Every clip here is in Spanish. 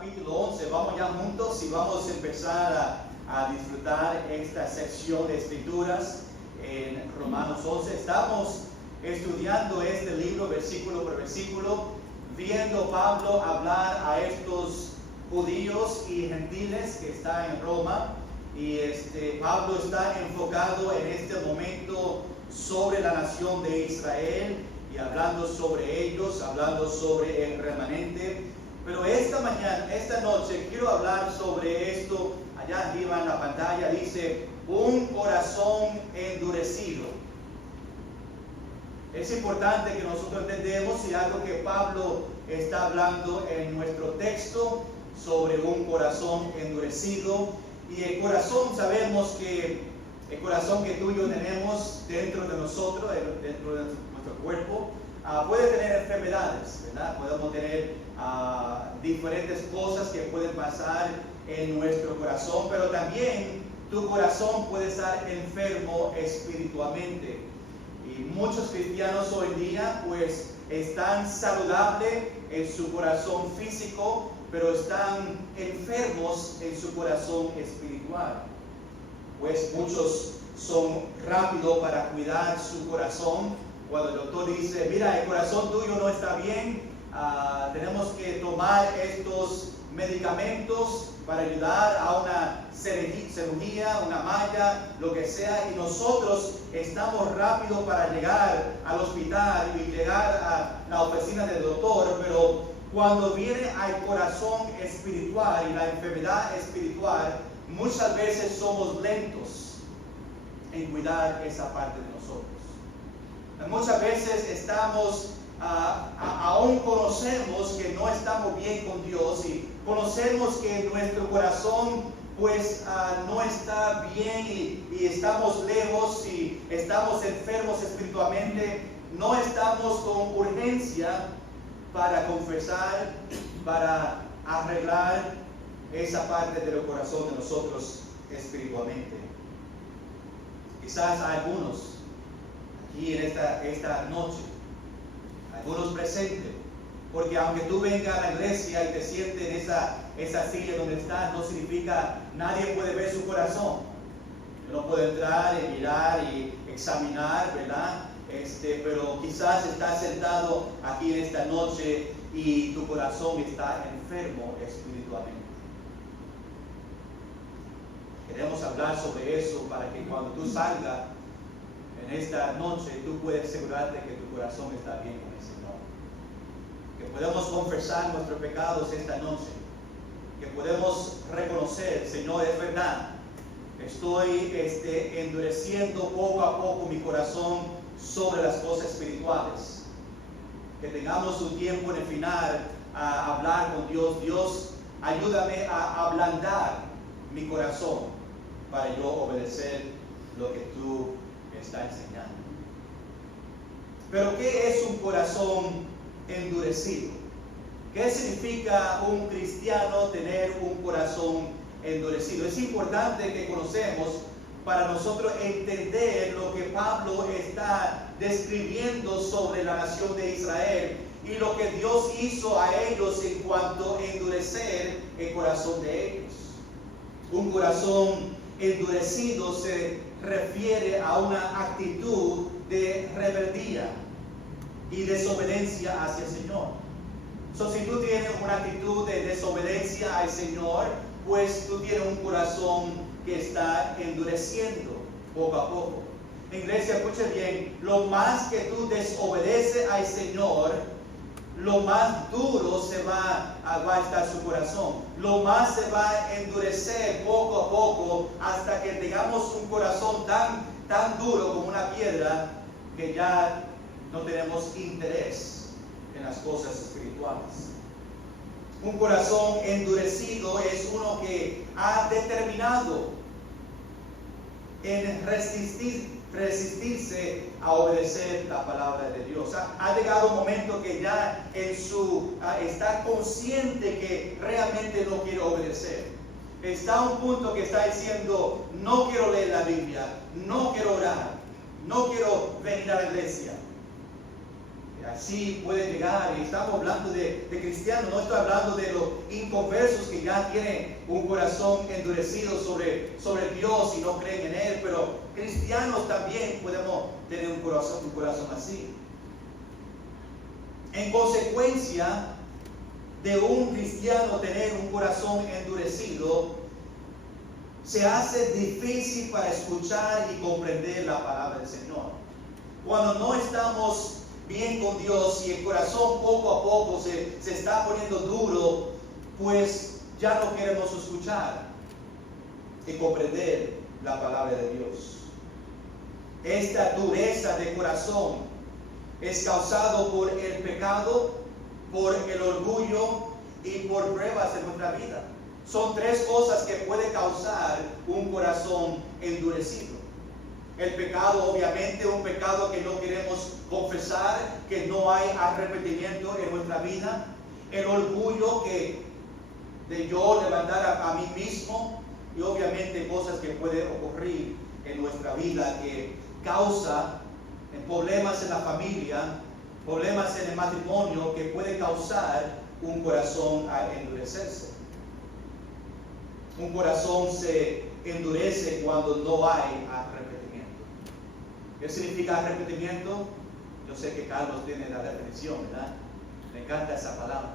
capítulo 11. Vamos ya juntos y vamos a empezar a disfrutar esta sección de escrituras en Romanos 11. Estamos estudiando este libro versículo por versículo, viendo Pablo hablar a estos judíos y gentiles que están en Roma. Y Pablo está enfocado en este momento sobre la nación de Israel y hablando sobre ellos, hablando sobre el remanente. Pero esta noche quiero hablar sobre esto. Allá arriba en la pantalla dice un corazón endurecido. Es importante que nosotros entendamos y algo que Pablo está hablando en nuestro texto sobre un corazón endurecido. Y el corazón, sabemos que el corazón que tú y yo tenemos dentro de nosotros, dentro de nuestro cuerpo, puede tener enfermedades, ¿verdad? Podemos tener diferentes cosas que pueden pasar en nuestro corazón, pero también tu corazón puede estar enfermo espiritualmente. Y muchos cristianos hoy en día pues están saludables en su corazón físico, pero están enfermos en su corazón espiritual. Pues muchos son rápidos para cuidar su corazón. Cuando el doctor dice, mira, el corazón tuyo no está bien, tenemos que tomar estos medicamentos para ayudar a una cirugía, una malla, lo que sea, y nosotros estamos rápidos para llegar al hospital y llegar a la oficina del doctor, pero cuando viene al corazón espiritual y la enfermedad espiritual, muchas veces somos lentos en cuidar esa parte de nosotros. Muchas veces estamos, aún conocemos que no estamos bien con Dios y conocemos que nuestro corazón pues no está bien y estamos lejos y estamos enfermos espiritualmente. No estamos con urgencia para confesar, para arreglar esa parte del corazón de nosotros espiritualmente. Quizás algunos aquí en esta noche, algunos presentes, porque aunque tú vengas a la iglesia y te sientes en esa silla donde estás, no significa nadie puede ver su corazón. Uno puede entrar y mirar y examinar, ¿verdad? Pero quizás estás sentado aquí en esta noche y tu corazón está enfermo espiritualmente. Queremos hablar sobre eso para que cuando tú salgas en esta noche, tú puedes asegurarte que tu corazón está bien con el Señor. Que podemos confesar nuestros pecados esta noche. Que podemos reconocer, Señor, es verdad. Estoy endureciendo poco a poco mi corazón sobre las cosas espirituales. Que tengamos un tiempo en el final a hablar con Dios. Dios, ayúdame a ablandar mi corazón para yo obedecer lo que tú me estás enseñando. Pero ¿qué es un corazón endurecido? ¿Qué significa un cristiano tener un corazón endurecido? Es importante que conocemos para nosotros entender lo que Pablo está describiendo sobre la nación de Israel y lo que Dios hizo a ellos en cuanto a endurecer el corazón de ellos. Un corazón endurecido se refiere a una actitud de rebeldía y desobediencia hacia el Señor. Si tú tienes una actitud de desobediencia al Señor, pues tú tienes un corazón que está endureciendo poco a poco. Iglesia, escuche bien, lo más que tú desobedeces al Señor, lo más duro va a estar su corazón. Lo más se va a endurecer poco a poco hasta que tengamos un corazón tan duro como una piedra que ya no tenemos interés en las cosas espirituales. Un corazón endurecido es uno que ha determinado en resistirse a obedecer la palabra de Dios. Ha llegado un momento que ya está consciente que realmente no quiere obedecer. Está a un punto que está diciendo, no quiero leer la Biblia, no quiero orar, no quiero venir a la iglesia. Así puede llegar, y estamos hablando de cristianos, no estoy hablando de los inconversos que ya tienen un corazón endurecido sobre Dios y no creen en Él, pero cristianos también podemos tener un corazón así. En consecuencia de un cristiano tener un corazón endurecido, se hace difícil para escuchar y comprender la palabra del Señor. Cuando no estamos bien con Dios y el corazón poco a poco se está poniendo duro, pues ya no queremos escuchar y comprender la palabra de Dios. Esta dureza de corazón es causado por el pecado, por el orgullo y por pruebas en nuestra vida. Son tres cosas que puede causar un corazón endurecido. El pecado, obviamente, un pecado que no queremos confesar, que no hay arrepentimiento en nuestra vida. El orgullo de yo levantar a mí mismo, y obviamente cosas que pueden ocurrir en nuestra vida que causa problemas en la familia, problemas en el matrimonio, que puede causar un corazón a endurecerse. Un corazón se endurece cuando no hay arrepentimiento. ¿Qué significa arrepentimiento? Yo sé que Carlos tiene la definición, ¿verdad? Me encanta esa palabra.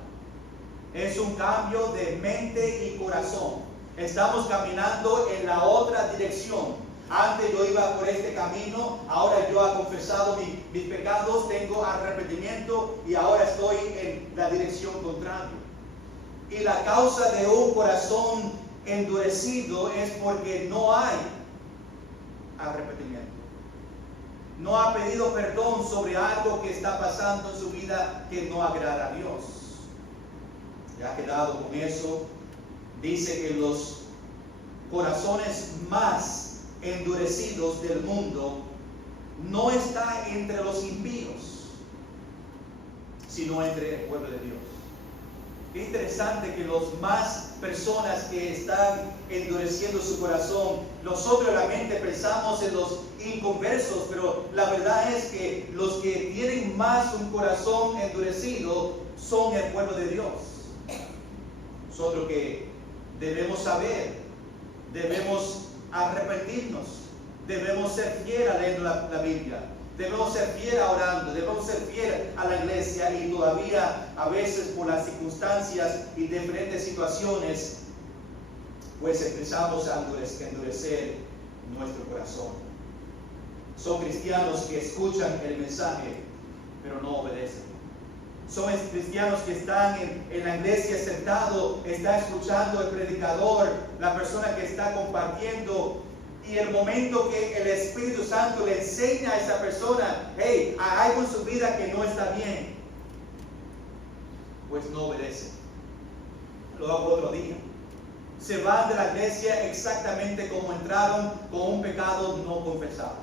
Es un cambio de mente y corazón. Estamos caminando en la otra dirección. Antes yo iba por este camino, ahora yo he confesado mis pecados, tengo arrepentimiento y ahora estoy en la dirección contraria. Y la causa de un corazón endurecido es porque no hay arrepentimiento. No ha pedido perdón sobre algo que está pasando en su vida que no agrada a Dios. Ya ha quedado con eso. Dice que los corazones más endurecidos del mundo no está entre los impíos, sino entre el pueblo de Dios. Es interesante que los más personas que están endureciendo su corazón, nosotros realmente pensamos en los inconversos, pero la verdad es que los que tienen más un corazón endurecido son el pueblo de Dios. Nosotros que debemos saber, debemos arrepentirnos, debemos ser fieles leyendo la Biblia, debemos ser fieles orando, debemos ser fieles a la iglesia, y todavía a veces por las circunstancias y diferentes situaciones pues empezamos a endurecer nuestro corazón. Son cristianos que escuchan el mensaje pero no obedecen. Son cristianos que están en la iglesia sentado, está escuchando el predicador, la persona que está compartiendo, y el momento que el Espíritu Santo le enseña a esa persona, hey, hay algo en su vida que no está bien, pues no obedece. Lo hago otro día. Se van de la iglesia exactamente como entraron, con un pecado no confesado.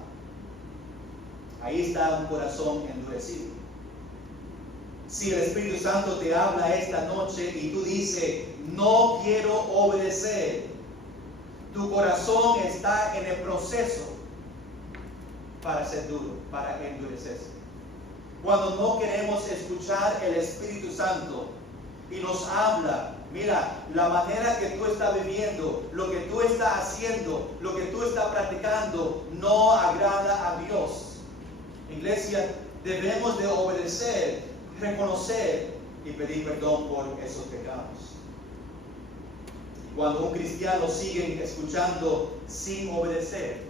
Ahí está un corazón endurecido. Si el Espíritu Santo te habla esta noche y tú dices, no quiero obedecer, tu corazón está en el proceso para ser duro, para endurecerse. Cuando no queremos escuchar el Espíritu Santo y nos habla, mira, la manera que tú estás viviendo, lo que tú estás haciendo, lo que tú estás practicando, no agrada a Dios. Iglesia, debemos de obedecer, reconocer y pedir perdón por esos pecados. Cuando un cristiano sigue escuchando sin obedecer,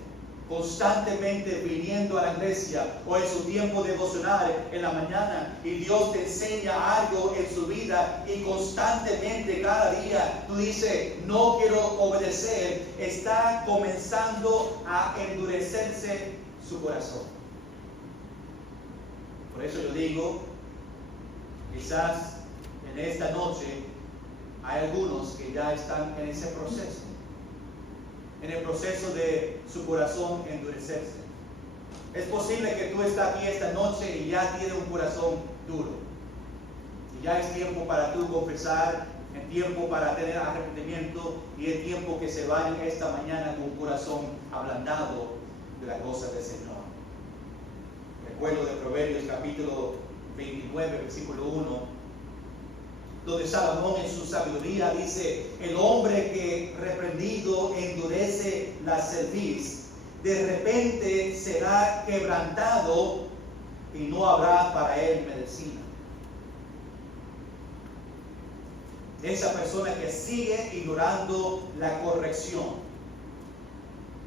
constantemente viniendo a la iglesia o en su tiempo devocional en la mañana, y Dios te enseña algo en su vida y constantemente cada día tú dices, no quiero obedecer, está comenzando a endurecerse su corazón. Por eso yo digo, quizás en esta noche hay algunos que ya están en ese proceso, en el proceso de su corazón endurecerse. Es posible que tú estás aquí esta noche y ya tienes un corazón duro. Y ya es tiempo para tú confesar, es tiempo para tener arrepentimiento, y es tiempo que se vayan esta mañana con un corazón ablandado de las cosas del Señor. Recuerdo de Proverbios capítulo 29, versículo 1, donde Salomón en su sabiduría dice: el hombre que reprendido endurece la cerviz, de repente será quebrantado y no habrá para él medicina. Esa persona que sigue ignorando la corrección.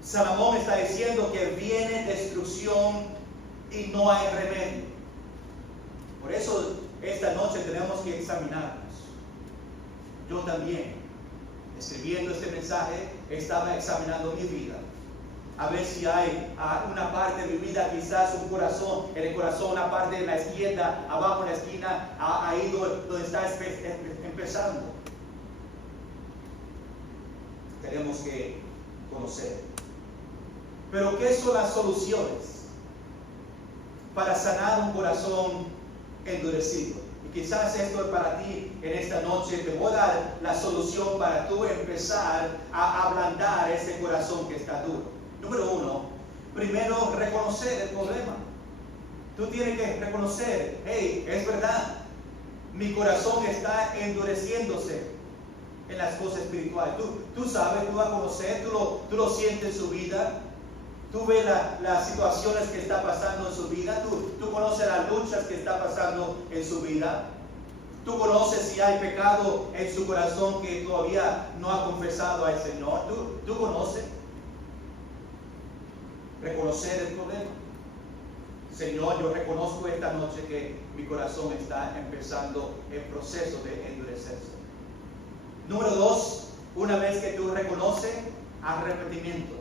Salomón está diciendo que viene destrucción y no hay remedio. Por eso esta noche tenemos que examinarnos. Yo también, escribiendo este mensaje, estaba examinando mi vida. A ver si hay una parte de mi vida, quizás un corazón, en el corazón, una parte de la izquierda, abajo en la esquina, ahí donde está empezando. Tenemos que conocer. Pero ¿qué son las soluciones para sanar un corazón endurecido? Y quizás esto es para ti en esta noche. Te voy a dar la solución para tú empezar a ablandar ese corazón que está duro. Número 1, primero reconocer el problema. Tú tienes que reconocer: hey, es verdad, mi corazón está endureciéndose en las cosas espirituales. Tú sabes, tú vas a conocer, tú lo sientes en su vida. Tú ves las situaciones que está pasando en su vida. Tú conoces las luchas que está pasando en su vida. Tú conoces si hay pecado en su corazón que todavía no ha confesado al Señor. Tú conoces. Reconocer el problema. Señor, yo reconozco esta noche que mi corazón está empezando el proceso de endurecerse. Número 2, una vez que tú reconoces, arrepentimiento.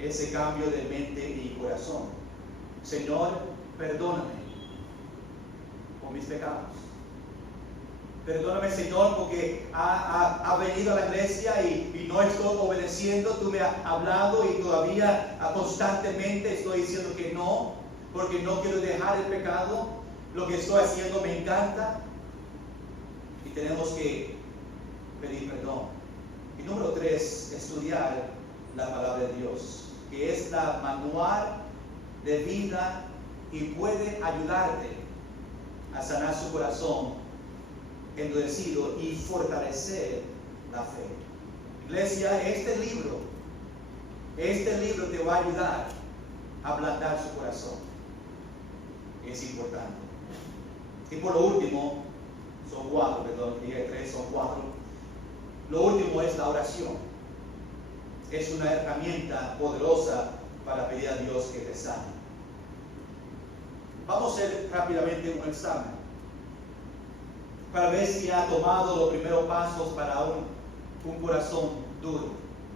Ese cambio de mente y corazón. Señor, perdóname por mis pecados. Perdóname, Señor, porque ha venido a la iglesia y no estoy obedeciendo. Tú me has hablado y todavía constantemente estoy diciendo que no, porque no quiero dejar el pecado. Lo que estoy haciendo me encanta. Y tenemos que pedir perdón. Y número 3, estudiar la palabra de Dios, que es la manual de vida y puede ayudarte a sanar su corazón endurecido y fortalecer la fe. Iglesia, este libro te va a ayudar a ablandar su corazón. Es importante. Y por lo último, son 4, perdón, dije 3, son 4. Lo último es la oración. Es una herramienta poderosa para pedir a Dios que te sane. Vamos a hacer rápidamente un examen para ver si ha tomado los primeros pasos para un corazón duro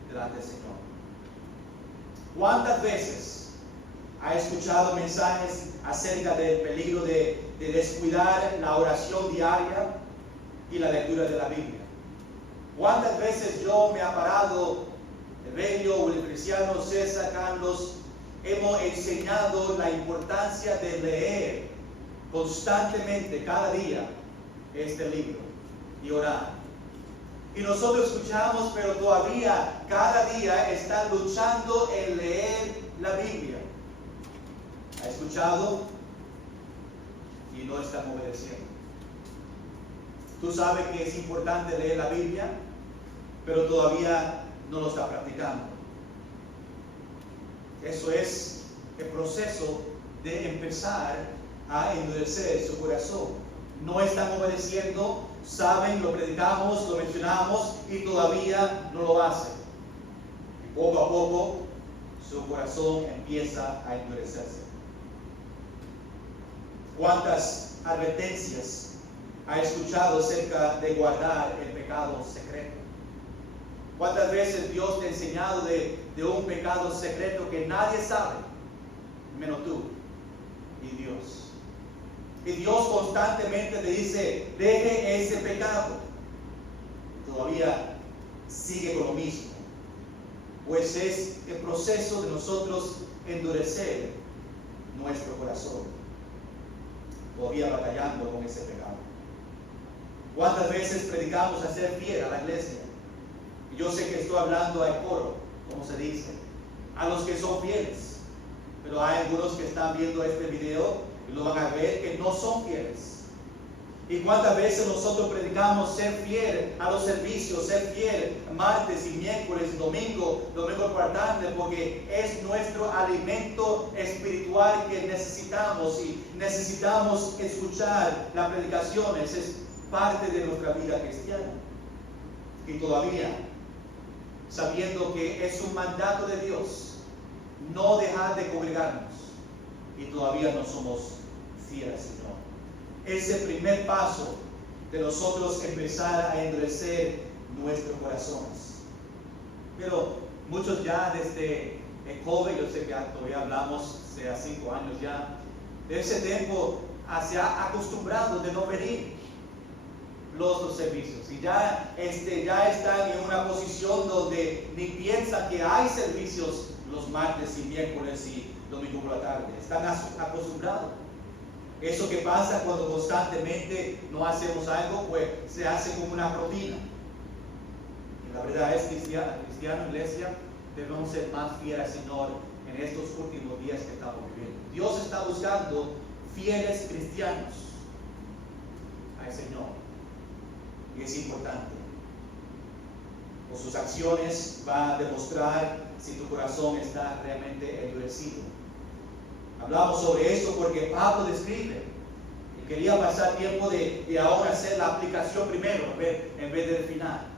delante del Señor. ¿Cuántas veces ha escuchado mensajes acerca del peligro de descuidar la oración diaria y la lectura de la Biblia? ¿Cuántas veces yo me he parado, el bello o el cristiano César Carlos, hemos enseñado la importancia de leer constantemente, cada día, este libro y orar? Y nosotros escuchamos, pero todavía cada día están luchando en leer la Biblia. ¿Ha escuchado? Y no están obedeciendo. Tú sabes que es importante leer la Biblia, pero todavía no lo está practicando. Eso es el proceso de empezar a endurecer su corazón. No están obedeciendo, saben, lo predicamos, lo mencionamos y todavía no lo hacen. Y poco a poco su corazón empieza a endurecerse. ¿Cuántas advertencias ha escuchado acerca de guardar el pecado secreto? ¿Cuántas veces Dios te ha enseñado de un pecado secreto que nadie sabe, menos tú y Dios? Y Dios constantemente te dice: deje ese pecado. Todavía sigue con lo mismo. Pues es el proceso de nosotros endurecer nuestro corazón, todavía batallando con ese pecado. ¿Cuántas veces predicamos a ser fiel a la iglesia? Y yo sé que estoy hablando al coro, como se dice, a los que son fieles. Pero hay algunos que están viendo este video y lo van a ver que no son fieles. Y cuántas veces nosotros predicamos ser fiel a los servicios, ser fiel martes y miércoles y domingo por la tarde, porque es nuestro alimento espiritual que necesitamos, y necesitamos escuchar las predicaciones, es parte de nuestra vida cristiana. Y todavía, sabiendo que es un mandato de Dios, no dejar de congregarnos, y todavía no somos fieles, Señor. Ese primer paso de nosotros empezar a endurecer nuestros corazones. Pero muchos ya desde el joven, yo sé que todavía hablamos hace 5 años ya, de ese tiempo se ha acostumbrado de no venir los servicios, y ya están en una posición donde ni piensan que hay servicios los martes y miércoles y domingo por la tarde. Están acostumbrados. Eso que pasa cuando constantemente no hacemos algo, pues se hace como una rutina. Y la verdad es, cristiano, iglesia, debemos ser más fieles al Señor en estos últimos días que estamos viviendo. Dios está buscando fieles cristianos al Señor. Y es importante. Con sus acciones va a demostrar si tu corazón está realmente endurecido. Hablamos sobre esto porque Pablo describe, y quería pasar tiempo de ahora hacer la aplicación primero en vez del final.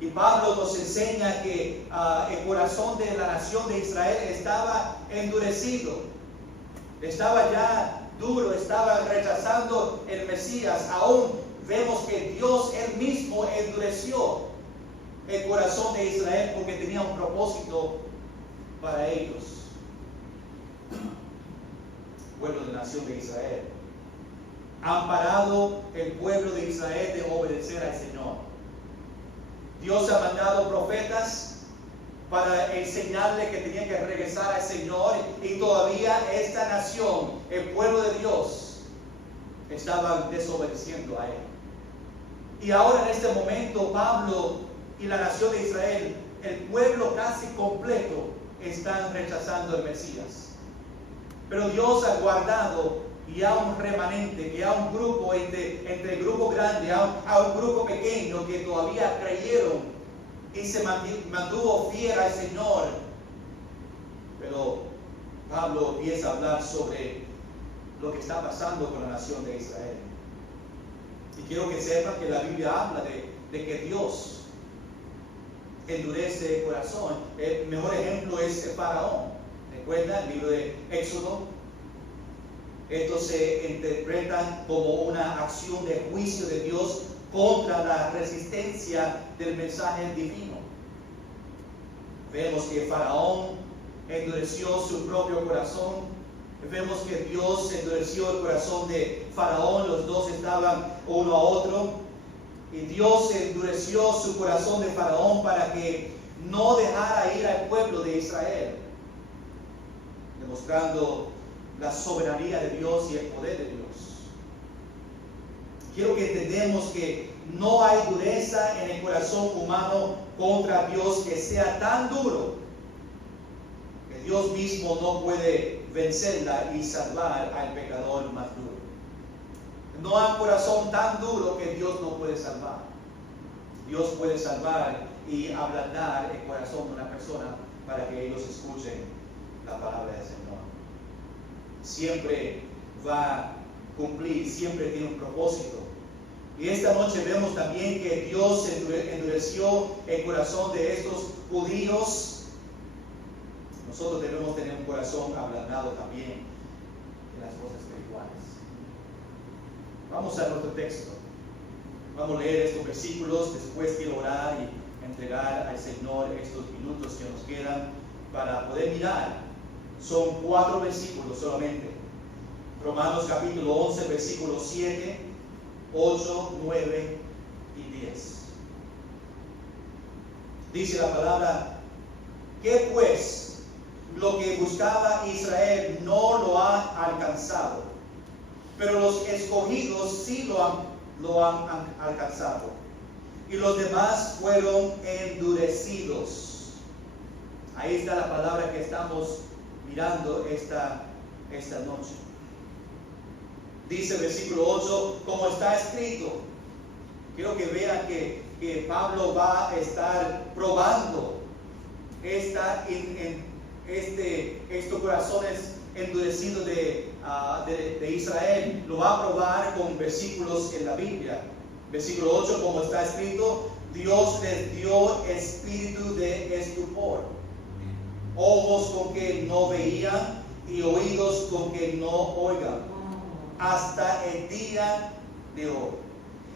Y Pablo nos enseña que el corazón de la nación de Israel estaba endurecido, estaba ya duro, estaba rechazando el Mesías. Aún vemos que Dios él mismo endureció el corazón de Israel porque tenía un propósito para ellos. Pueblo de la nación de Israel han parado el pueblo de Israel de obedecer al Señor. Dios ha mandado profetas para enseñarle que tenía que regresar al Señor, y todavía esta nación, el pueblo de Dios, estaba desobedeciendo a Él. Y ahora en este momento Pablo y la nación de Israel, el pueblo casi completo, están rechazando el Mesías. Pero Dios ha guardado y a un remanente, que a un grupo entre el grupo grande, a un grupo pequeño que todavía creyeron y se mantuvo fiel al Señor. Pero Pablo empieza a hablar sobre lo que está pasando con la nación de Israel. Y quiero que sepan que la Biblia habla de que Dios endurece el corazón. El mejor ejemplo es el Faraón. ¿Recuerdan el libro de Éxodo? Esto se interpreta como una acción de juicio de Dios contra la resistencia del mensaje divino. Vemos que Faraón endureció su propio corazón. Vemos que Dios endureció el corazón de Faraón. Los dos estaban uno a otro. Y Dios endureció su corazón de Faraón para que no dejara ir al pueblo de Israel, demostrando la soberanía de Dios y el poder de Dios. Quiero que entendamos que no hay dureza en el corazón humano contra Dios que sea tan duro que Dios mismo no puede vencerla y salvar al pecador más duro. No hay corazón tan duro que Dios no puede salvar. Dios puede salvar y ablandar el corazón de una persona para que ellos escuchen la palabra del Señor. Siempre va a cumplir, siempre tiene un propósito. Y esta noche vemos también que Dios endureció el corazón de estos judíos. Nosotros debemos tener un corazón ablandado también en las cosas espirituales. Vamos a nuestro texto. Vamos a leer estos versículos. Después quiero orar y entregar al Señor estos minutos que nos quedan para poder mirar. Son 4 versículos solamente. Romanos capítulo 11, versículos 7, 8, 9 y 10. Dice la palabra: ¿qué pues? Lo que buscaba Israel no lo ha alcanzado, pero los escogidos sí lo han alcanzado, y los demás fueron endurecidos. Ahí está la palabra que estamos mirando esta noche. Dice el versículo 8, como está escrito. Quiero que vean que Pablo va a estar probando estos corazones endurecidos de Israel. Lo va a probar con versículos en la Biblia. Versículo 8, como está escrito, Dios les dio espíritu de estupor, ojos con que no veían y oídos con que no oigan, hasta el día de hoy.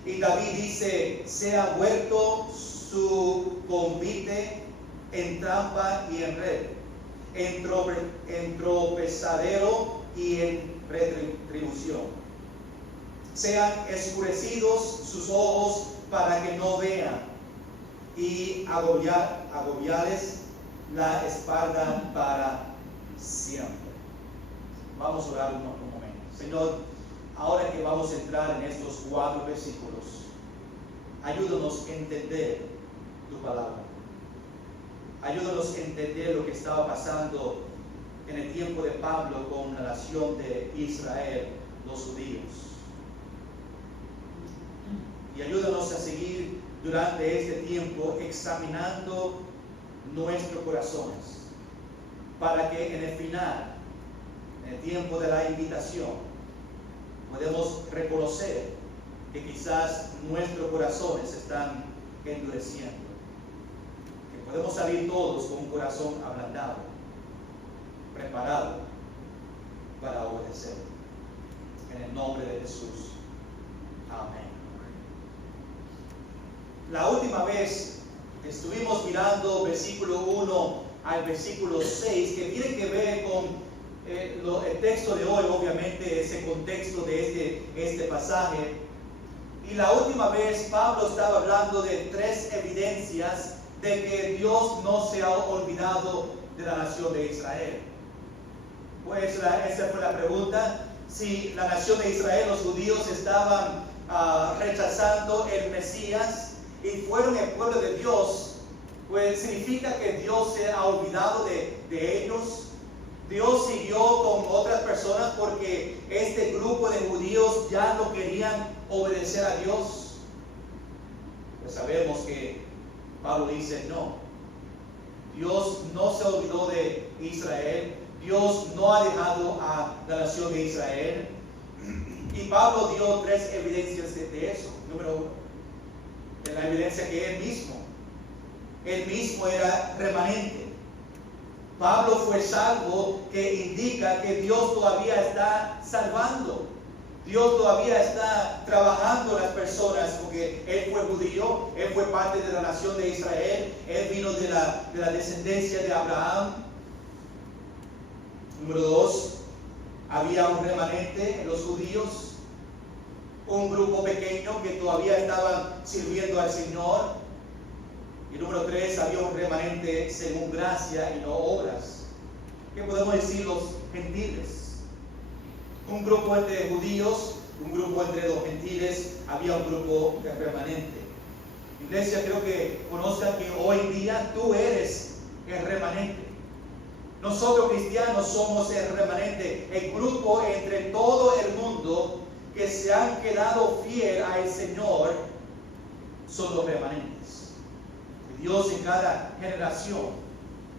Y David dice, se ha vuelto su convite en trampa y en red, en tropezadero y en retribución. Sean escurecidos sus ojos para que no vean, y agobiarles la espalda para siempre. Vamos a orar un momento. Señor, ahora que vamos a entrar en estos 4 versículos, ayúdanos a entender tu palabra. Ayúdanos a entender lo que estaba pasando en el tiempo de Pablo con la nación de Israel, los judíos. Y ayúdanos a seguir durante este tiempo examinando nuestros corazones, para que en el final, en el tiempo de la invitación, podemos reconocer que quizás nuestros corazones están endureciendo, que podemos salir todos con un corazón ablandado, preparado para obedecer. En el nombre de Jesús. Amén. La última vez estuvimos mirando versículo 1 al versículo 6, que tiene que ver con el texto de hoy, obviamente, ese contexto de este pasaje. Y la última vez Pablo estaba hablando de 3 evidencias de que Dios no se ha olvidado de la nación de Israel. Pues esa fue la pregunta. Si la nación de Israel, los judíos, estaban rechazando el Mesías y fueron el pueblo de Dios, pues significa que Dios se ha olvidado de ellos. Dios siguió con otras personas porque este grupo de judíos ya no querían obedecer a Dios. Pues sabemos que Pablo dice no. Dios no se olvidó de Israel. Dios no ha dejado a la nación de Israel. Y Pablo dio 3 evidencias de eso. Número 1, de la evidencia que él mismo era remanente. Pablo fue salvo, que indica que Dios todavía está salvando. Dios todavía está trabajando en las personas, porque él fue judío, él fue parte de la nación de Israel, él vino de la descendencia de Abraham. Número 2, había un remanente en los judíos, un grupo pequeño que todavía estaban sirviendo al Señor. Y número 3, había un remanente según gracia y no obras. ¿Qué podemos decir los gentiles? Un grupo entre judíos, un grupo entre los gentiles, había un grupo remanente. Iglesia, creo que conozcan que hoy día tú eres el remanente. Nosotros cristianos somos el remanente, el grupo entre todo el mundo que se han quedado fiel al Señor, son los remanentes. Dios en cada generación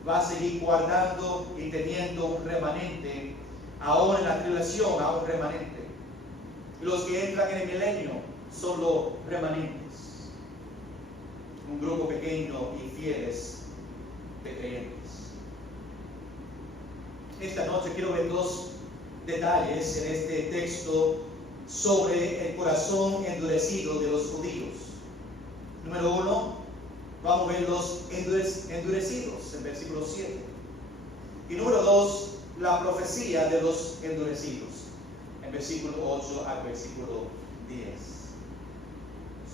va a seguir guardando y teniendo un remanente, aún en la tribulación, a un remanente. Y los que entran en el milenio son los remanentes, un grupo pequeño y fieles de creyentes. Esta noche quiero ver 2 detalles en este texto sobre el corazón endurecido de los judíos. Número 1, vamos a ver los endurecidos en versículo 7. Y número 2, la profecía de los endurecidos en versículo 8 al versículo 10.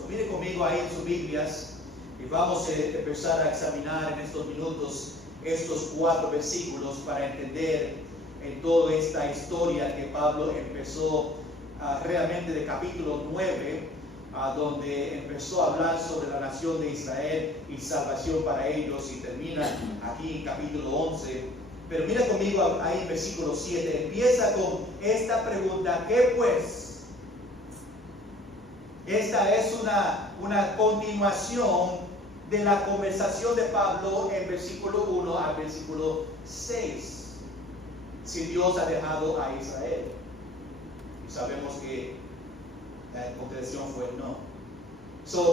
Mire conmigo ahí en sus Biblias y vamos a empezar a examinar en estos minutos estos 4 versículos para entender en toda esta historia que Pablo empezó realmente de capítulo 9, donde empezó a hablar sobre la nación de Israel y salvación para ellos, y termina aquí en capítulo 11. Pero mira conmigo ahí en versículo 7, empieza con esta pregunta: ¿qué pues? Esta es una continuación de la conversación de Pablo en versículo 1 al versículo 6. Si Dios ha dejado a Israel. Y sabemos que la contestación fue no.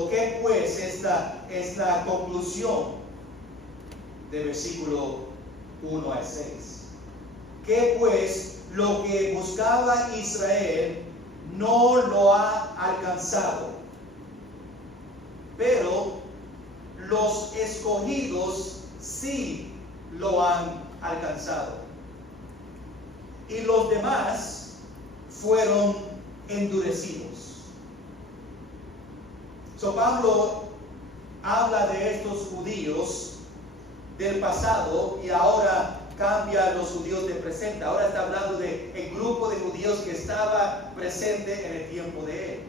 ¿Qué pues es la conclusión de versículo 1 al 6? ¿Qué pues lo que buscaba Israel no lo ha alcanzado? Pero los escogidos sí lo han alcanzado. Y los demás fueron endurecidos. Pablo habla de estos judíos del pasado y ahora cambia a los judíos del presente. Ahora está hablando del grupo de judíos que estaba presente en el tiempo de él.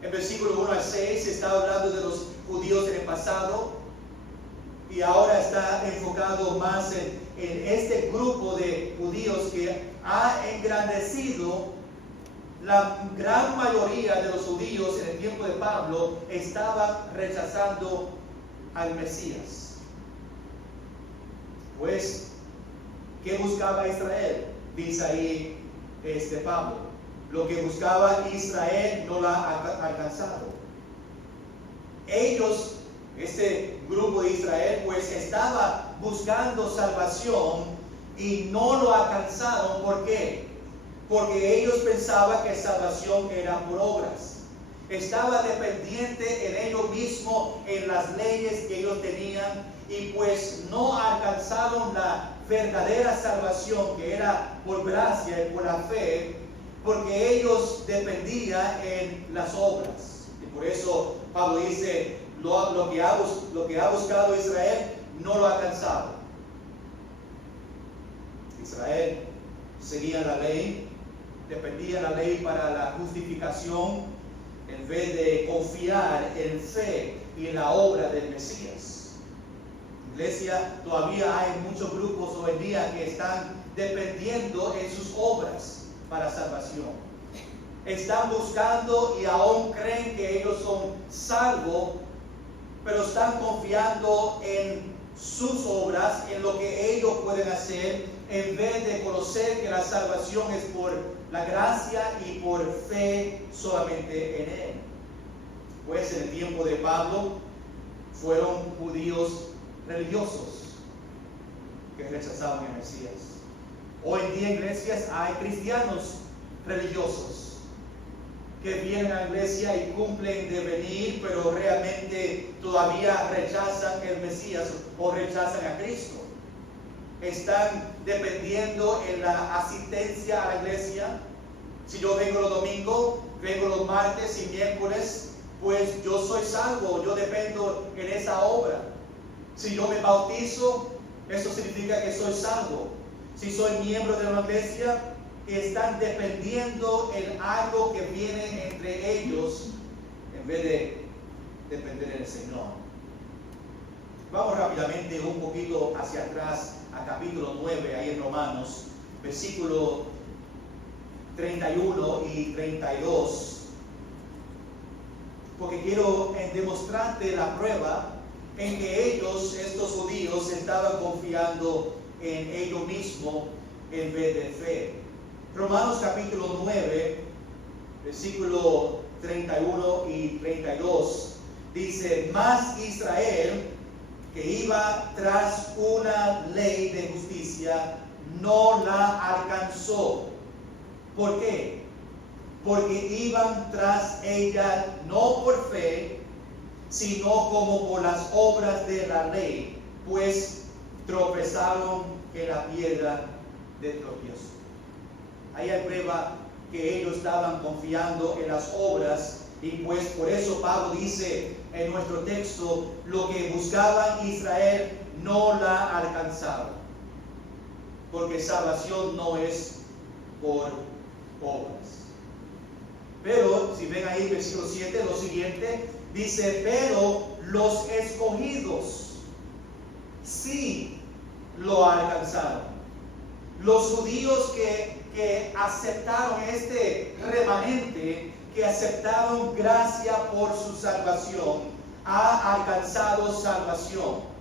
En versículo 1 al 6 está hablando de los judíos en el pasado y ahora está enfocado más en este grupo de judíos que ha engrandecido. La gran mayoría de los judíos en el tiempo de Pablo estaban rechazando al Mesías. Pues, ¿qué buscaba Israel? Dice ahí Pablo. Lo que buscaba Israel no lo ha alcanzado. Ellos, este grupo de Israel, pues estaba buscando salvación y no lo alcanzaron. ¿Por qué? Porque ellos pensaban que salvación era por obras. Estaba dependiente en ellos mismos, en las leyes que ellos tenían, y pues no alcanzaron la verdadera salvación que era por gracia y por la fe, porque ellos dependían en las obras. Y por eso Pablo dice, lo que ha buscado Israel no lo ha alcanzado. Israel seguía la ley, dependía de la ley para la justificación, en vez de confiar en fe y en la obra del Mesías. Iglesia, todavía hay muchos grupos hoy en día que están dependiendo en sus obras para salvación. Están buscando y aún creen que ellos son salvos, pero están confiando en sus obras, en lo que ellos pueden hacer, en vez de conocer que la salvación es por la gracia y por fe solamente en Él. Pues en el tiempo de Pablo fueron judíos religiosos que rechazaban al Mesías. Hoy en día en iglesias hay cristianos religiosos que vienen a la iglesia y cumplen de venir, pero realmente todavía rechazan el Mesías o rechazan a Cristo. Están dependiendo en la asistencia a la iglesia. Si yo vengo los domingos, vengo los martes y miércoles, pues yo soy salvo, yo dependo en esa obra. Si yo me bautizo, eso significa que soy salvo. Si soy miembro de una iglesia, están dependiendo en algo que viene entre ellos en vez de depender en el Señor. Vamos rápidamente un poquito hacia atrás a capítulo 9, ahí en Romanos, versículo 31 y 32, porque quiero demostrarte la prueba en que ellos, estos judíos, estaban confiando en ellos mismos en vez de fe. Romanos capítulo 9, versículo 31 y 32, dice: mas Israel, que iba tras una ley de justicia, no la alcanzó. ¿Por qué? Porque iban tras ella no por fe, sino como por las obras de la ley, pues tropezaron en la piedra de tropiezo. Ahí hay prueba que ellos estaban confiando en las obras, y pues por eso Pablo dice en nuestro texto: lo que buscaba Israel no la alcanzaron, porque salvación no es por obras. Pero si ven ahí versículo 7, lo siguiente dice: pero los escogidos sí lo alcanzaron. Los judíos que aceptaron este remanente que aceptaron gracia por su salvación ha alcanzado salvación.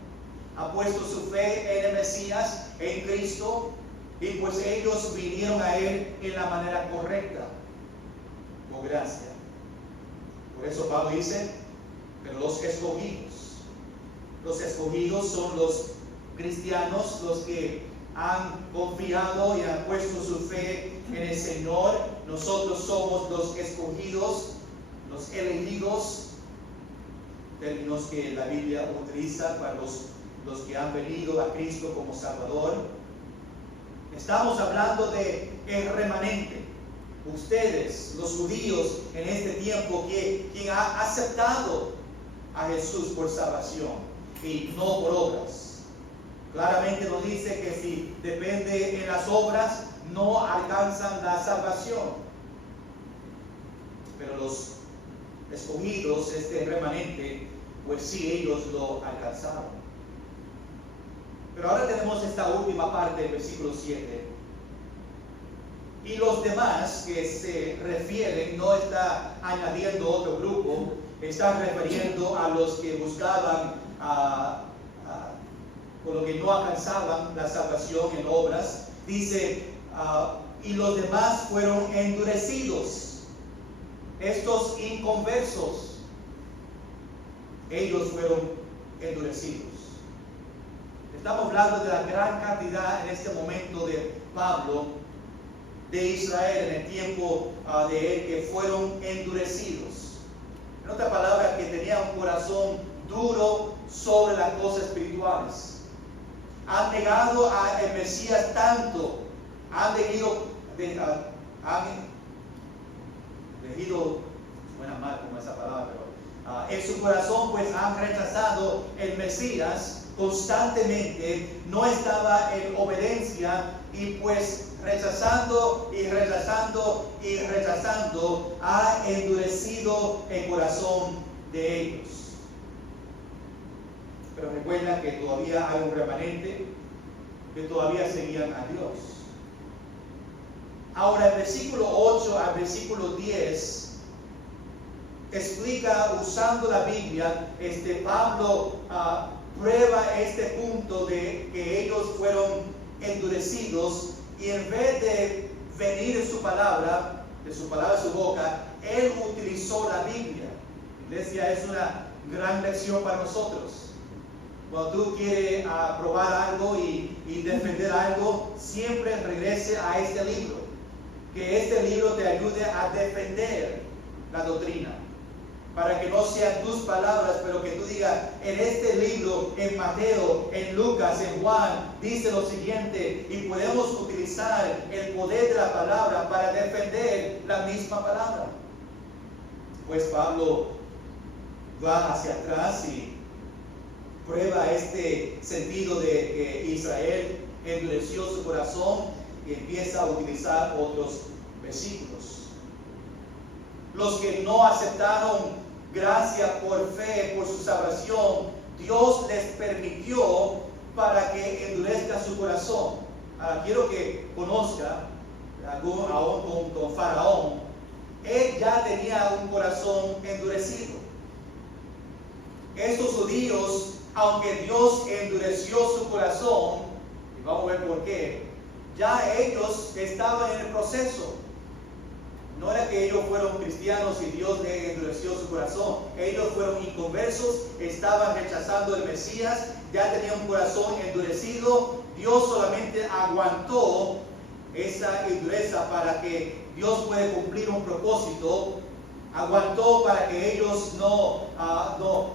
Ha puesto su fe en el Mesías, en Cristo, y pues ellos vinieron a Él en la manera correcta, por gracia. Por eso Pablo dice, pero los escogidos son los cristianos, los que han confiado y han puesto su fe en el Señor. Nosotros somos los escogidos, los elegidos, términos que la Biblia utiliza para los que han venido a Cristo como Salvador. Estamos hablando de el remanente. Ustedes, los judíos en este tiempo, quien ha aceptado a Jesús por salvación y no por obras. Claramente nos dice que si depende en las obras, no alcanzan la salvación. Pero los escogidos, este remanente, pues sí, ellos lo alcanzaron. Pero ahora tenemos esta última parte del versículo 7. Y los demás que se refieren, no está añadiendo otro grupo, está refiriendo a los que buscaban, por lo que no alcanzaban la salvación en obras. Dice, y los demás fueron endurecidos. Estos inconversos, ellos fueron endurecidos. Estamos hablando de la gran cantidad en este momento de Pablo, de Israel en el tiempo de él, que fueron endurecidos. En otra palabra, que tenían un corazón duro sobre las cosas espirituales. Han negado al Mesías tanto, han elegido, suena mal como esa palabra, pero en su corazón pues han rechazado el Mesías constantemente, no estaba en obediencia, y pues rechazando y rechazando y rechazando, ha endurecido el corazón de ellos. Pero recuerda que todavía hay un remanente que todavía seguían a Dios. Ahora, el versículo 8 al versículo 10 explica, usando la Biblia, Pablo prueba este punto de que ellos fueron endurecidos, y en vez de venir de su palabra a su boca, él utilizó la Biblia. Iglesia, es una gran lección para nosotros. Cuando tú quieres probar algo y defender algo, siempre regrese a este libro. Que este libro te ayude a defender la doctrina. Para que no sean tus palabras, pero que tú digas, en este libro, en Mateo, en Lucas, en Juan, dice lo siguiente, y podemos utilizar el poder de la palabra para defender la misma palabra. Pues Pablo va hacia atrás y prueba este sentido de que Israel endureció su corazón, y empieza a utilizar otros versículos. Los que no aceptaron gracia por fe, por su salvación, Dios les permitió para que endurezca su corazón. Ahora quiero que conozca, aún con Faraón, él ya tenía un corazón endurecido. Estos judíos, aunque Dios endureció su corazón, y vamos a ver por qué, ya ellos estaban en el proceso. No era que ellos fueron cristianos y Dios les endureció su corazón. Ellos fueron inconversos, estaban rechazando el Mesías, ya tenían un corazón endurecido. Dios solamente aguantó esa endureza para que Dios pueda cumplir un propósito. Aguantó para que ellos no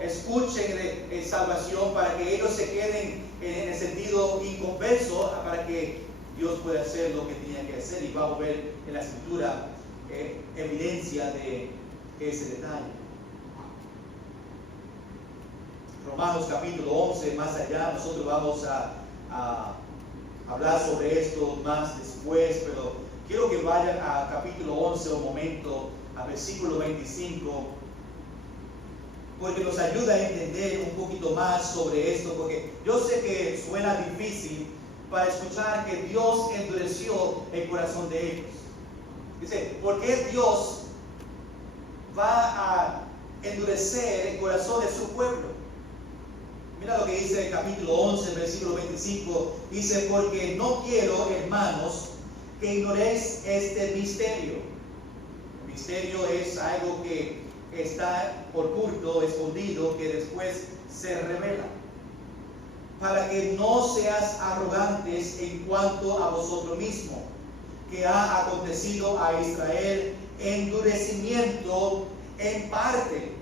escuchen de salvación, para que ellos se queden en el sentido inconverso, para que Dios pueda hacer lo que tenía que hacer. Y vamos a ver en la Escritura evidencia de ese detalle. Romanos capítulo 11, más allá, nosotros vamos a hablar sobre esto más después, pero quiero que vayan a capítulo 11 un momento, a versículo 25, porque nos ayuda a entender un poquito más sobre esto, porque yo sé que suena difícil para escuchar que Dios endureció el corazón de ellos. Dice, ¿por qué Dios va a endurecer el corazón de su pueblo. Mira lo que dice el capítulo 11, versículo 25. Dice, porque no quiero, hermanos, que ignoréis este misterio. El misterio es algo que está oculto, escondido, que después se revela. Para que no seas arrogantes en cuanto a vosotros mismos, que ha acontecido a Israel endurecimiento en parte,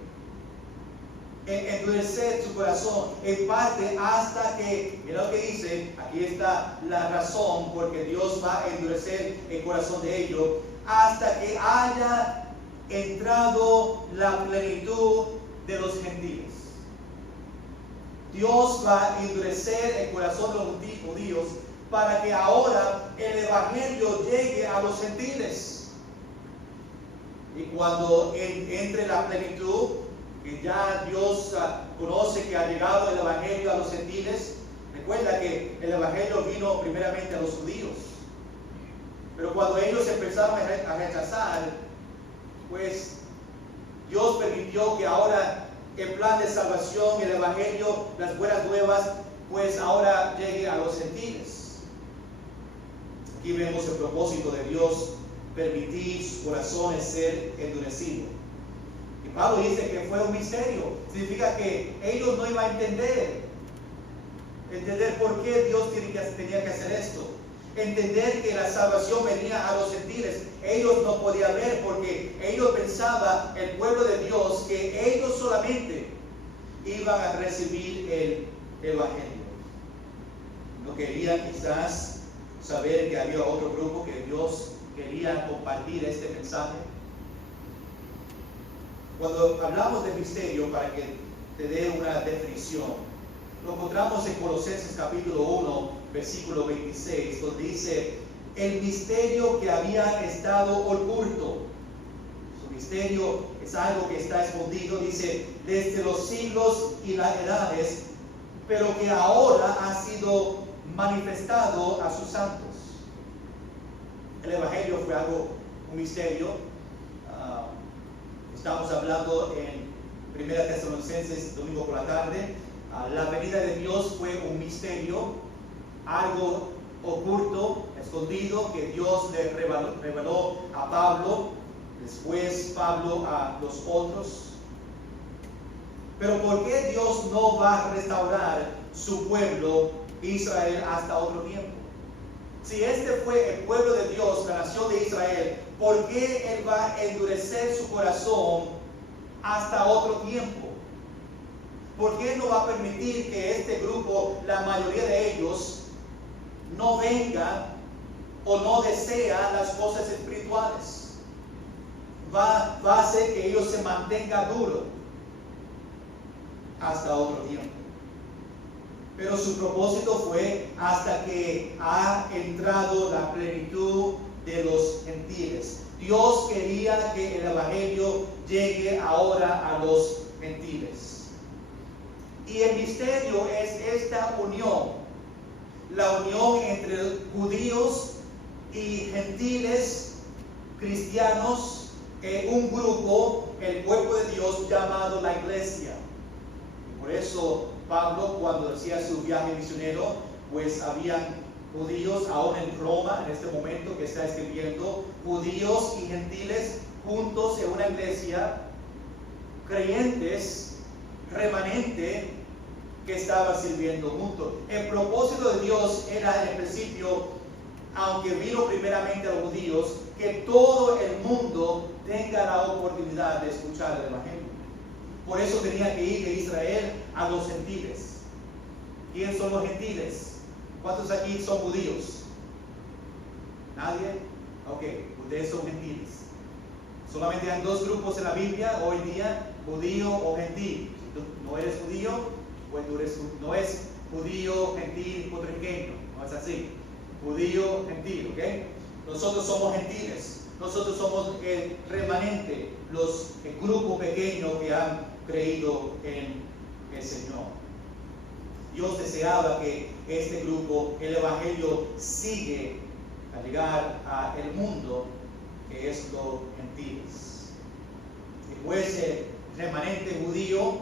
endurecer su corazón en parte hasta que, mira lo que dice, aquí está la razón porque Dios va a endurecer el corazón de ellos, hasta que haya entrado la plenitud de los gentiles. Dios va a endurecer el corazón de los judíos para que ahora el evangelio llegue a los gentiles. Y cuando entre la plenitud, que ya Dios conoce que ha llegado el evangelio a los gentiles, recuerda que el evangelio vino primeramente a los judíos. Pero cuando ellos empezaron a rechazar, pues Dios permitió que ahora el plan de salvación, el evangelio, las buenas nuevas, pues ahora llegue a los gentiles. Aquí vemos el propósito de Dios, permitir sus corazones ser endurecidos. Y Pablo dice que fue un misterio. Significa que ellos no iban a entender por qué Dios tenía que hacer esto. Entender que la salvación venía a los gentiles. Ellos no podían ver porque ellos pensaban, el pueblo de Dios, que ellos solamente iban a recibir el evangelio. No querían quizás saber que había otro grupo que Dios quería compartir este mensaje. Cuando hablamos de misterio, para que te dé una definición, lo encontramos en Colosenses capítulo 1, versículo 26, donde dice, el misterio que había estado oculto. Su misterio es algo que está escondido, dice, desde los siglos y las edades, pero que ahora ha sido manifestado a sus santos. El evangelio fue un misterio. Estamos hablando en 1 Tesalonicenses, domingo por la tarde. La venida de Dios fue un misterio, algo oculto, escondido, que Dios le reveló a Pablo, después Pablo a los otros. Pero ¿por qué Dios no va a restaurar su pueblo Israel hasta otro tiempo? Si este fue el pueblo de Dios, la nación de Israel, ¿por qué Él va a endurecer su corazón hasta otro tiempo? ¿Por qué no va a permitir que este grupo, la mayoría de ellos, no venga o no desea las cosas espirituales? Va a hacer que ellos se mantengan duros hasta otro tiempo. Pero su propósito fue hasta que ha entrado la plenitud de los gentiles. Dios quería que el evangelio llegue ahora a los gentiles. Y el misterio es esta unión, la unión entre judíos y gentiles cristianos en un grupo, el pueblo de Dios llamado la iglesia. Y por eso Pablo, cuando hacía su viaje misionero, pues habían judíos, aún en Roma, en este momento que está escribiendo, judíos y gentiles juntos en una iglesia, creyentes, remanente, que estaban sirviendo juntos. El propósito de Dios era en el principio, aunque vino primeramente a los judíos, que todo el mundo tenga la oportunidad de escuchar el evangelio. Por eso tenía que ir de Israel a los gentiles. ¿Quiénes son los gentiles? ¿Cuántos aquí son judíos? ¿Nadie? Ok, ustedes son gentiles. Solamente hay dos grupos en la Biblia hoy día, judío o gentil. Si tú no eres judío, pues tú no es judío, gentil, puertorriqueño. No es así. Judío, gentil, ¿ok? Nosotros somos gentiles. Nosotros somos el remanente, el grupo pequeño que han creído en el Señor. Dios deseaba que este grupo, el evangelio, sigue a llegar al mundo, que es los gentiles. que fue ese remanente judío,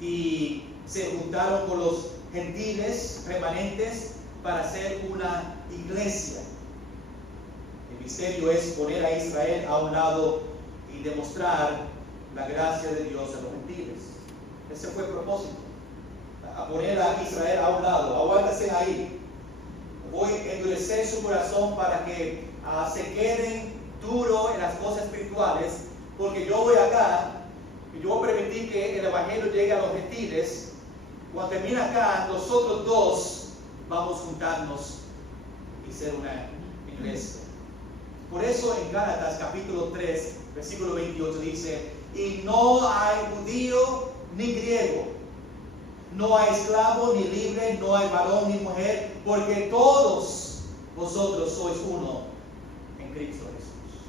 y se juntaron con los gentiles remanentes para hacer una iglesia. El misterio es poner a Israel a un lado y demostrar la gracia de Dios a los gentiles. Ese fue el propósito, a poner a Israel a un lado. Aguántense ahí. Voy a endurecer su corazón para que se queden duros en las cosas espirituales, porque yo voy acá y yo voy a permitir que el evangelio llegue a los gentiles. Cuando termine acá, nosotros dos vamos a juntarnos y ser una iglesia. Por eso en Gálatas capítulo 3, versículo 28 dice: y no hay judío ni griego, no hay esclavo ni libre, no hay varón ni mujer, porque todos vosotros sois uno en Cristo Jesús.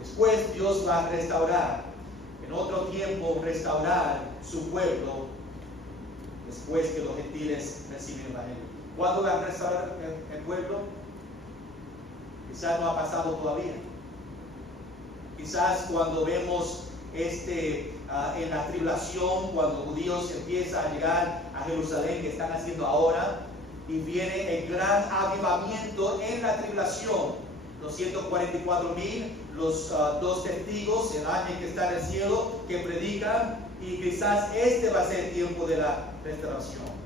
Después Dios va a restaurar, en otro tiempo restaurar su pueblo, después que los gentiles reciben el evangelio. ¿Cuándo va a restaurar el pueblo? Quizás no ha pasado todavía. Quizás cuando vemos en la tribulación, cuando judíos empiezan a llegar a Jerusalén, que están haciendo ahora, y viene el gran avivamiento en la tribulación, los 144,000, los dos testigos, el ángel que está en el cielo, que predican, y quizás va a ser el tiempo de la restauración.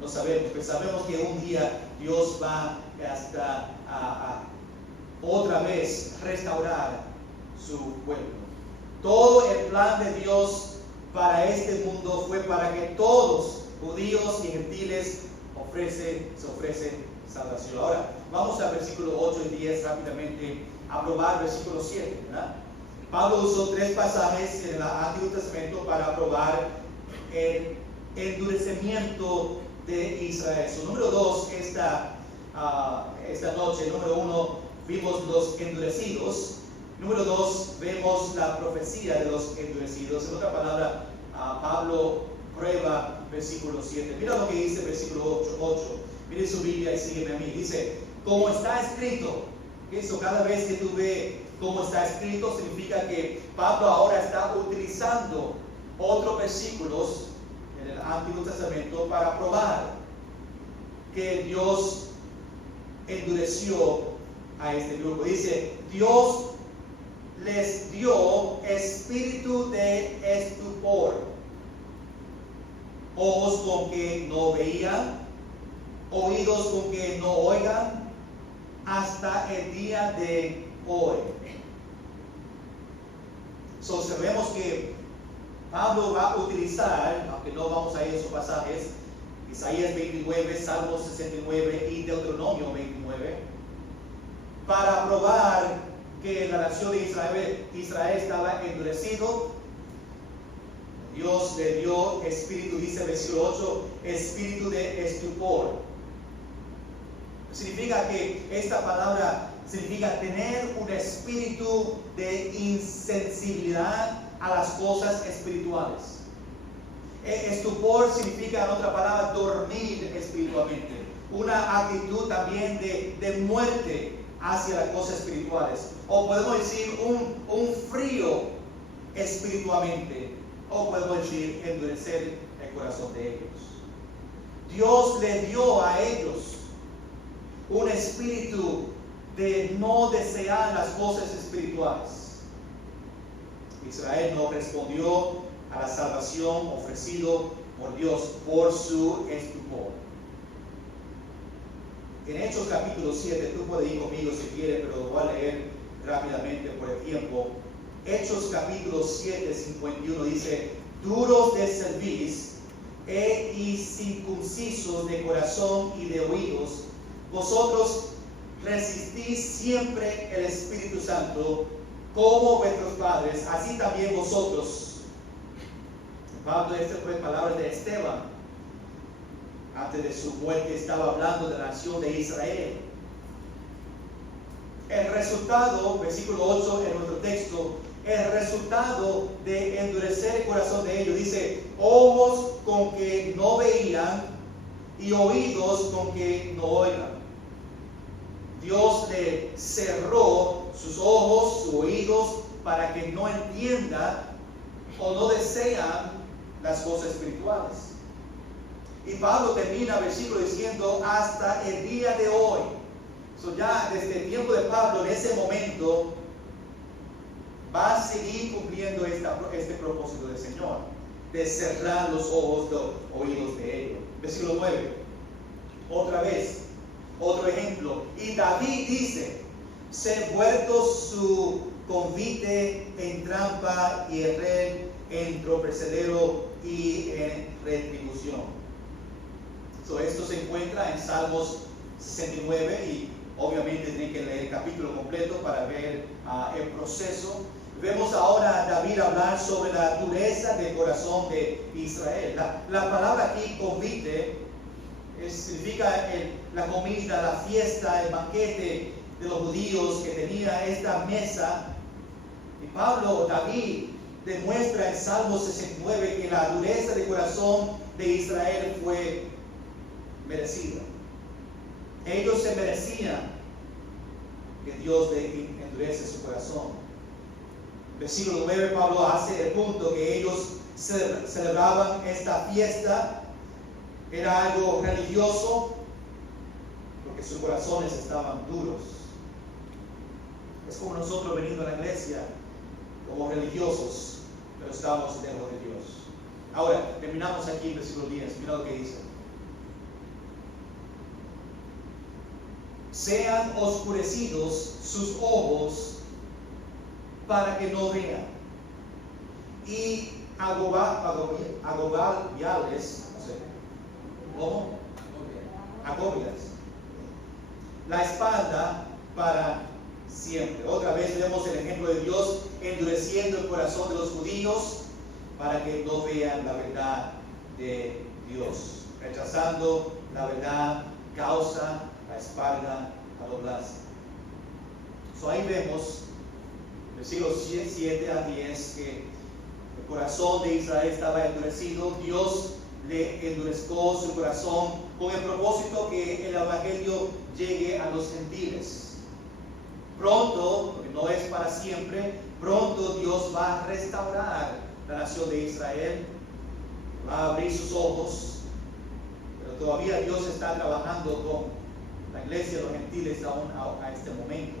No sabemos, pero sabemos que un día Dios va hasta otra vez restaurar su pueblo. Todo el plan de Dios para este mundo fue para que todos, judíos y gentiles, se ofrecen salvación. Ahora, vamos al versículo 8 y 10 rápidamente, a probar versículo 7, ¿verdad? Pablo usó 3 pasajes en el Antiguo Testamento para probar el endurecimiento de Israel. Su número 2, esta noche, número 1, vimos los endurecidos. Número 2, vemos la profecía de los endurecidos. En otra palabra, Pablo prueba versículo 7. Mira lo que dice versículo 8. Mire su Biblia y sígueme a mí. Dice: como está escrito. Eso, cada vez que tú ves como está escrito, significa que Pablo ahora está utilizando otros versículos en el Antiguo Testamento para probar que Dios endureció a este grupo. Dice: Dios les dio espíritu de estupor, ojos con que no veían, oídos con que no oigan, hasta el día de hoy. Sabemos que Pablo va a utilizar, aunque no vamos a ir a esos pasajes, Isaías 29, Salmos 69 y Deuteronomio 29, para probar que la nación de Israel estaba endurecido. Dios le dio espíritu, dice versículo 8, espíritu de estupor. Significa que esta palabra significa tener un espíritu de insensibilidad a las cosas espirituales. Estupor significa, en otra palabra, dormir espiritualmente. Una actitud también de muerte hacia las cosas espirituales. O podemos decir un frío espiritualmente. O podemos decir endurecer el corazón de ellos. Dios le dio a ellos un espíritu de no desear las cosas espirituales. Israel no respondió a la salvación ofrecido por Dios por su estupor. En Hechos capítulo 7, tú puedes ir conmigo si quieres, pero lo voy a leer rápidamente por el tiempo. Hechos capítulo 7, 51 dice: duros de cerviz y circuncisos de corazón y de oídos, vosotros resistís siempre el Espíritu Santo, como vuestros padres, así también vosotros. Pablo, estas fue palabras de Esteban. Antes de su muerte estaba hablando de la nación de Israel. El resultado, versículo 8 en nuestro texto, el resultado de endurecer el corazón de ellos, dice: ojos con que no veían y oídos con que no oigan. Dios le cerró sus ojos, sus oídos, para que no entienda o no desean las cosas espirituales. Y Pablo termina el versículo diciendo hasta el día de hoy. Ya desde el tiempo de Pablo, en ese momento, va a seguir cumpliendo este propósito del Señor, de cerrar los ojos, los oídos de ellos. Versículo 9. Otra vez, otro ejemplo. Y David dice, se vuelto su convite en trampa y error en tropezadero y en retribución. Esto se encuentra en Salmos 69 y obviamente tienen que leer el capítulo completo para ver el proceso. Vemos ahora a David hablar sobre la dureza del corazón de Israel. La palabra aquí, convite, significa la comida, la fiesta, el banquete de los judíos que tenía esta mesa. Y David demuestra en Salmo 69 que la dureza del corazón de Israel fue merecida. Ellos se merecían que Dios endurece su corazón. Versículo 9, Pablo hace el punto que ellos celebraban esta fiesta, era algo religioso, porque sus corazones estaban duros. Es como nosotros veniendo a la iglesia como religiosos, pero estamos lejos de Dios. Ahora, terminamos aquí en versículo 10, mira lo que dice. Sean oscurecidos sus ojos para que no vean, y agobiarles, ¿cómo? Agobias la espalda para siempre. Otra vez vemos el ejemplo de Dios endureciendo el corazón de los judíos para que no vean la verdad de Dios. Rechazando la verdad causa la espalda a doblarse. Ahí vemos, versículos 7 a 10, que el corazón de Israel estaba endurecido. Dios le endureció su corazón con el propósito que el evangelio llegue a los gentiles. Pronto, porque no es para siempre, pronto Dios va a restaurar la nación de Israel, va a abrir sus ojos, pero todavía Dios está trabajando con la iglesia de los gentiles aún a este momento.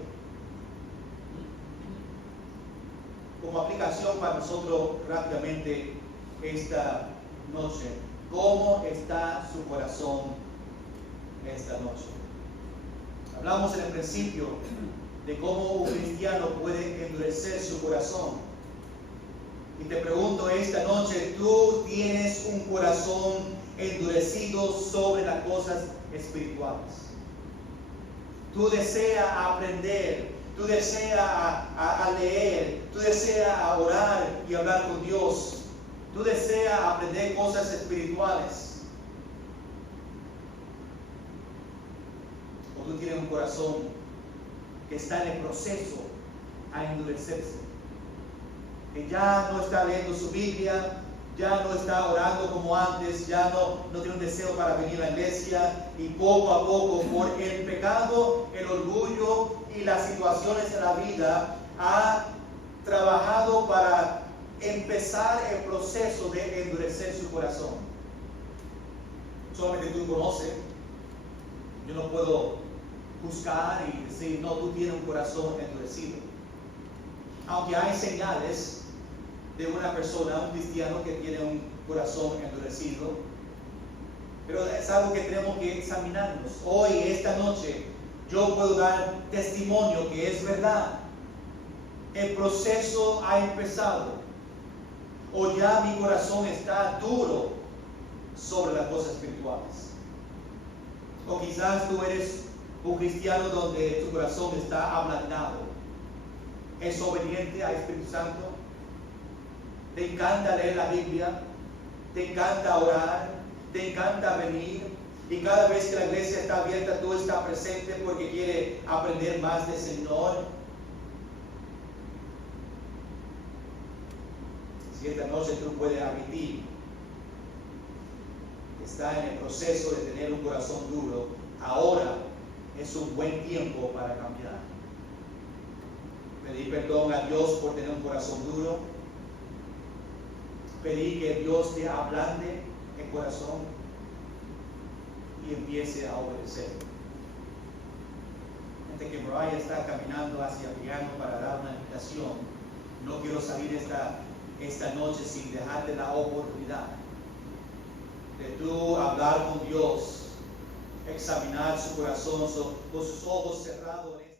Como aplicación para nosotros rápidamente esta noche, ¿cómo está su corazón esta noche? Hablamos en el principio de cómo un cristiano puede endurecer su corazón. Y te pregunto esta noche, ¿tú tienes un corazón endurecido sobre las cosas espirituales? Tú deseas aprender, tú deseas a leer, tú deseas a orar y hablar con Dios, tú deseas aprender cosas espirituales. O tú tienes un corazón que está en el proceso a endurecerse, que ya no está leyendo su Biblia, ya no está orando como antes, ya no tiene un deseo para venir a la iglesia, y poco a poco, por el pecado, el orgullo y las situaciones en la vida, ha trabajado para empezar el proceso de endurecer su corazón. Solamente tú conoces. Yo no puedo juzgar y decir, no, tú tienes un corazón endurecido. Aunque hay señales de una persona, un cristiano que tiene un corazón endurecido, pero es algo que tenemos que examinarnos. Hoy, esta noche, yo puedo dar testimonio que es verdad. El proceso ha empezado, o ya mi corazón está duro sobre las cosas espirituales. O quizás tú eres un cristiano donde tu corazón está ablandado, es obediente al Espíritu Santo, te encanta leer la Biblia, te encanta orar, te encanta venir, y cada vez que la iglesia está abierta tú estás presente porque quieres aprender más del Señor. Si esta noche tú puedes admitir que está en el proceso de tener un corazón duro, ahora es un buen tiempo para cambiar. Pedí perdón a Dios por tener un corazón duro. Pedí que Dios te ablande el corazón y empiece a obedecer. Gente, que Mariah está caminando hacia el piano para dar una invitación. No quiero salir esta noche sin dejarte la oportunidad de tú hablar con Dios, examinar su corazón con sus ojos cerrados.